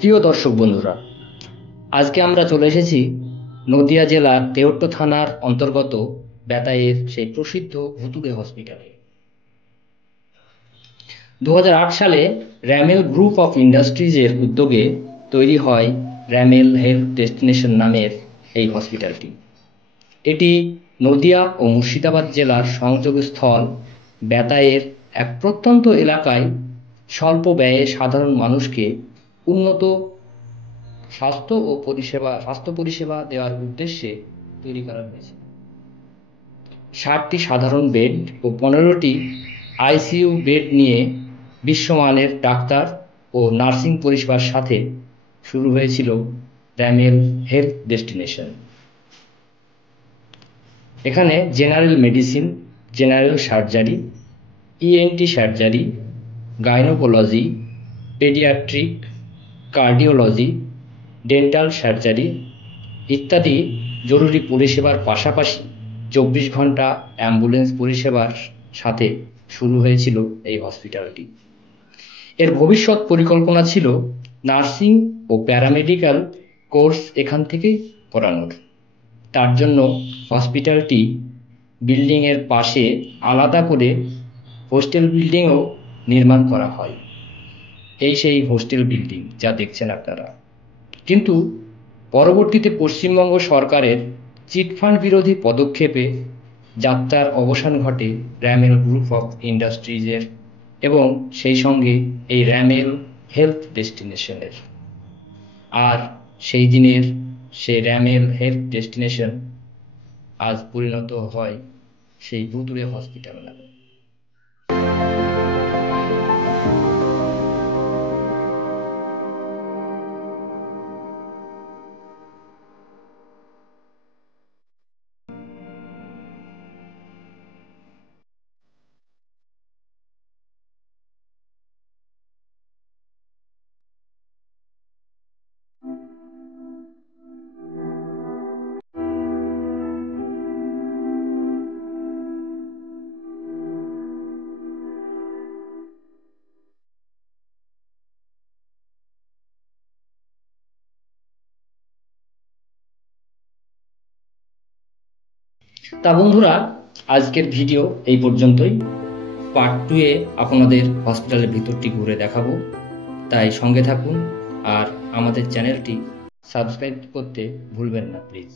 প্রিয় দর্শক বন্ধুরা, আজকে আমরা চলে এসেছি নদিয়া জেলার দেওট্ট থানার অন্তর্গত বেতাইয়ের সেই প্রসিদ্ধ ভুতুড়ে হসপিটালে। 2008 সালে র্যামেল গ্রুপ অফ ইন্ডাস্ট্রিজের উদ্যোগে তৈরি হয় র্যামেল হেলথ ডেস্টিনেশন নামের এই হসপিটালটি। এটি নদিয়া ও মুর্শিদাবাদ জেলার সংযোগস্থল বেতাইয়ের এক প্রত্যন্ত এলাকায় স্বল্প ব্যয়ে সাধারণ মানুষকে উন্নত স্বাস্থ্য পরিষেবা দেওয়ার উদ্দেশ্যে তৈরি করা হয়েছে। 60টি সাধারণ বেড ও 15টি আইসিইউ বেড নিয়ে বিশ্বমানের ডাক্তার ও নার্সিং পরিষেবার সাথে শুরু হয়েছিল র্যামেল হেলথ ডেস্টিনেশন। এখানে general medicine, general surgery, ENT surgery, gynaecology, paediatric, cardiology, dental surgery ইত্যাদি জরুরি পরিষেবার পাশাপাশি 24 ঘন্টা অ্যাম্বুলেন্স পরিষেবার সাথে শুরু হয়েছিল এই হসপিটালটি। এর ভবিষ্যৎ পরিকল্পনা ছিল নার্সিং ও প্যারামেডিক্যাল কোর্স এখান থেকেই করানোর। তার জন্য হসপিটালটি বিল্ডিংয়ের পাশে আলাদা করে হোস্টেল বিল্ডিংও নির্মাণ করা হয়। এই সেই হোস্টেল বিল্ডিং যা দেখছেন আপনারা। কিন্তু পরবর্তীতে পশ্চিমবঙ্গ সরকারের চিটফান্ড বিরোধী পদক্ষেপে যাত্রার অবসান ঘটে র্যামেল গ্রুপ অফ ইন্ডাস্ট্রিজের এবং সেই সঙ্গে এই র্যামেল হেলথ ডেস্টিনেশনের। আর সেই দিনের সেই র্যামেল হেলথ ডেস্টিনেশন আজ পরিণত হয় সেই ভুতুড়ে হসপিটাল নামে। তা বন্ধুরা, আজকের ভিডিও এই পর্যন্তই। পার্ট 2 এ আপনাদের হসপিটালের ভিতরটি ঘুরে দেখাবো, তাই সঙ্গে থাকুন আর আমাদের চ্যানেলটি সাবস্ক্রাইব করতে ভুলবেন না প্লিজ।